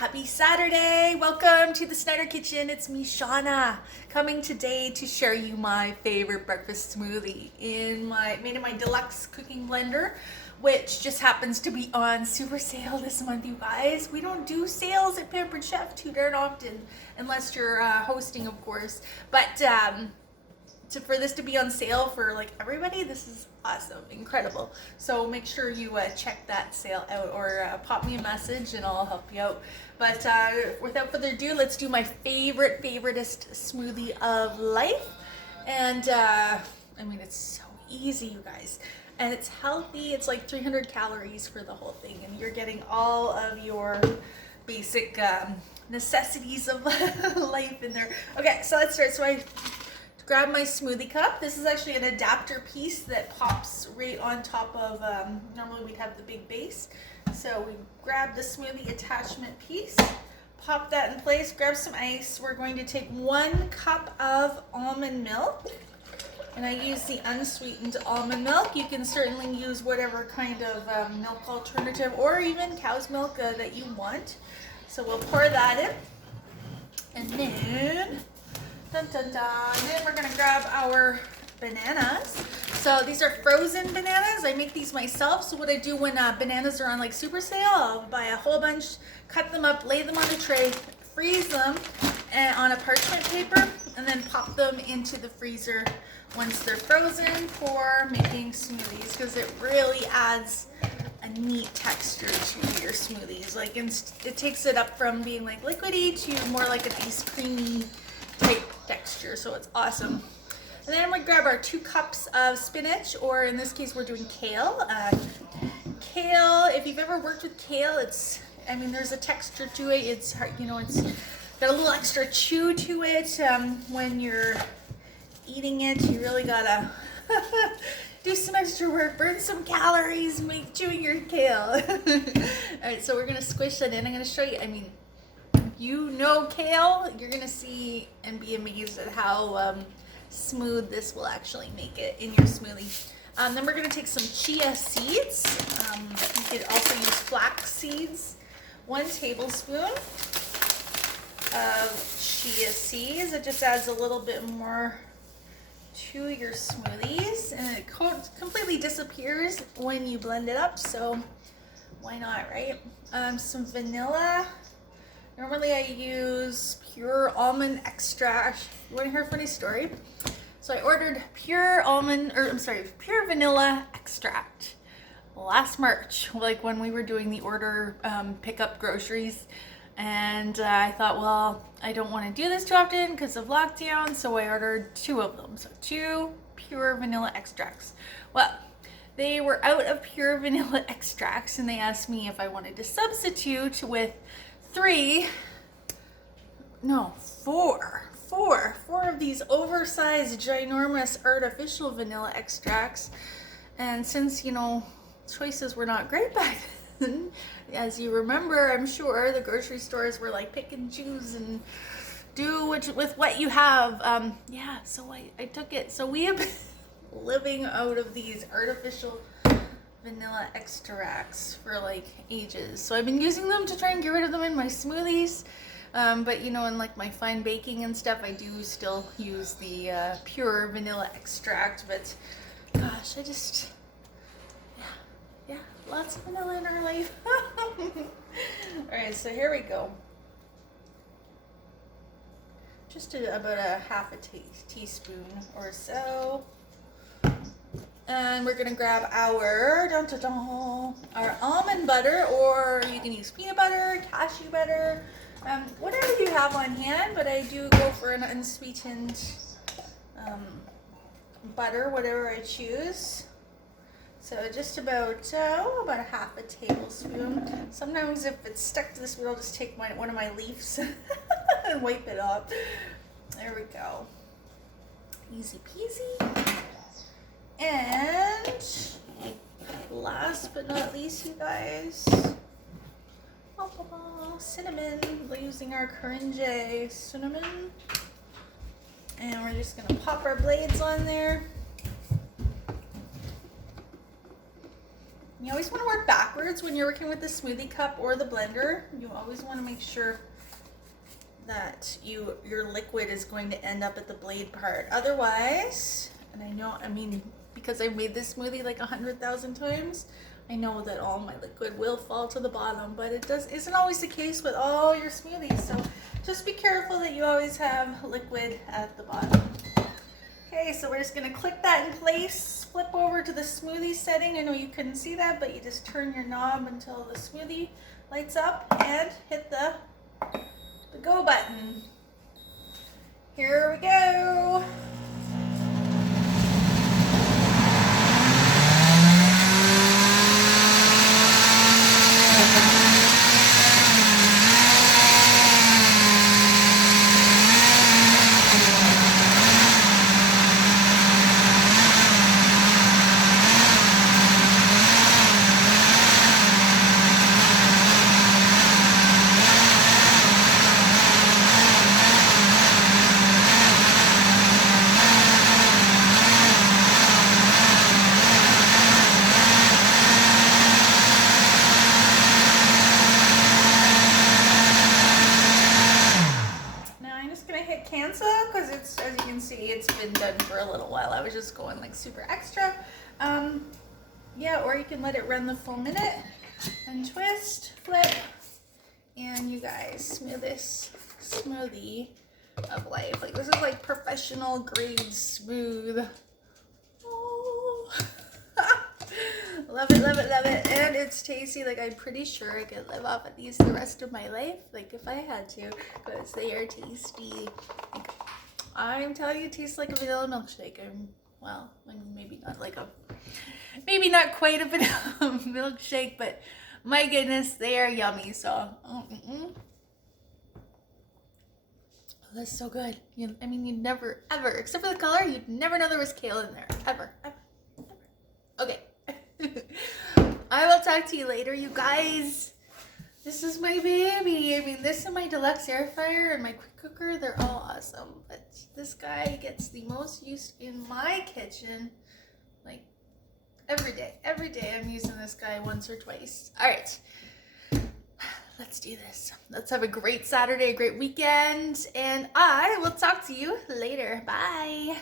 Happy Saturday! Welcome to the Snyder Kitchen. It's me, Shauna, coming today to share you my favorite breakfast smoothie made in my Deluxe cooking blender, which just happens to be on super sale this month, you guys. We don't do sales at Pampered Chef too darn often, unless you're hosting, of course. But for this to be on sale for like everybody, this is awesome, incredible. So make sure you check that sale out, or pop me a message and I'll help you out. But without further ado, let's do my favoriteest smoothie of life. And I mean, it's so easy, you guys, and it's healthy. It's like 300 calories for the whole thing, and you're getting all of your basic necessities of life in there. Okay, so let's start. So I grab my smoothie cup. This is actually an adapter piece that pops right on top of, normally we'd have the big base. So we grab the smoothie attachment piece, pop that in place, grab some ice. We're going to take 1 cup of almond milk, and I use the unsweetened almond milk. You can certainly use whatever kind of milk alternative, or even cow's milk that you want. So we'll pour that in, and then dun, dun, dun. And then we're gonna grab our bananas. So these are frozen bananas. I make these myself. So what I do when bananas are on like super sale, I'll buy a whole bunch, cut them up, lay them on a tray, freeze them on a parchment paper, and then pop them into the freezer once they're frozen for making smoothies, because it really adds a neat texture to your smoothies. Like it takes it up from being like liquidy to more like an ice creamy type texture, so it's awesome. And then we grab our 2 cups of spinach, or in this case we're doing kale. Kale, if you've ever worked with kale, there's a texture to it. It's hard, it's got a little extra chew to it. When you're eating it, you really gotta do some extra work, burn some calories, chewing your kale. Alright, so we're gonna squish that in. I'm gonna show you, kale, you're gonna see and be amazed at how smooth this will actually make it in your smoothie. Then we're gonna take some chia seeds. You could also use flax seeds. 1 tablespoon of chia seeds. It just adds a little bit more to your smoothies, and it completely disappears when you blend it up, so why not, right? Some vanilla. Normally I use pure almond extract. You want to hear a funny story? So I ordered pure vanilla extract last March, like when we were doing the order pickup groceries. And I thought, well, I don't want to do this too often because of lockdown, so I ordered 2 of them. So 2 pure vanilla extracts. Well, they were out of pure vanilla extracts, and they asked me if I wanted to substitute with 4 of these oversized, ginormous artificial vanilla extracts. And since, choices were not great back then, as you remember, I'm sure, the grocery stores were like pick and choose and do with what you have. So I took it. So we have been living out of these artificial vanilla extracts for like ages. So I've been using them to try and get rid of them in my smoothies. But in like my fine baking and stuff, I do still use the pure vanilla extract. But gosh, lots of vanilla in our life. Alright, so here we go. Just about a half a teaspoon or so. And we're gonna grab our almond butter, or you can use peanut butter, cashew butter, whatever you have on hand, but I do go for an unsweetened butter, whatever I choose. So just about a half a tablespoon. Sometimes if it's stuck to this, I'll just take one of my leaves and wipe it off. There we go. Easy peasy. And last but not least, you guys, cinnamon. We're using our Kerinje cinnamon. And we're just gonna pop our blades on there. You always want to work backwards when you're working with the smoothie cup or the blender. You always want to make sure that your liquid is going to end up at the blade part. Otherwise, and I know, I mean, because I've made this smoothie like 100,000 times, I know that all my liquid will fall to the bottom, but it isn't always the case with all your smoothies. So just be careful that you always have liquid at the bottom. Okay, so we're just gonna click that in place, flip over to the smoothie setting. I know you couldn't see that, but you just turn your knob until the smoothie lights up and hit the go button. Here we go. Cancel, because it's, as you can see, it's been done for a little while. I was just going like super extra. Yeah, or you can let it run the full minute and twist, flip, and you guys, smoothest smoothie of life. Like, this is like professional grade smooth. Oh. Love it, love it, love it. And it's tasty. Like, I'm pretty sure I could live off of these the rest of my life, like if I had to, because they are tasty. Like, I'm telling you, it tastes like a vanilla milkshake. Well, I mean, maybe not quite a vanilla milkshake, but my goodness, they are yummy. So, oh, that's so good. I mean, you'd never, ever, except for the color, you'd never know there was kale in there. Ever, ever, ever. Okay. I will talk to you later, you guys. This is my baby. I mean, this and my Deluxe air fryer and my quick cooker, they're all awesome. But this guy gets the most use in my kitchen, like every day. Every day I'm using this guy once or twice. All right, let's do this. Let's have a great Saturday, a great weekend, and I will talk to you later. Bye.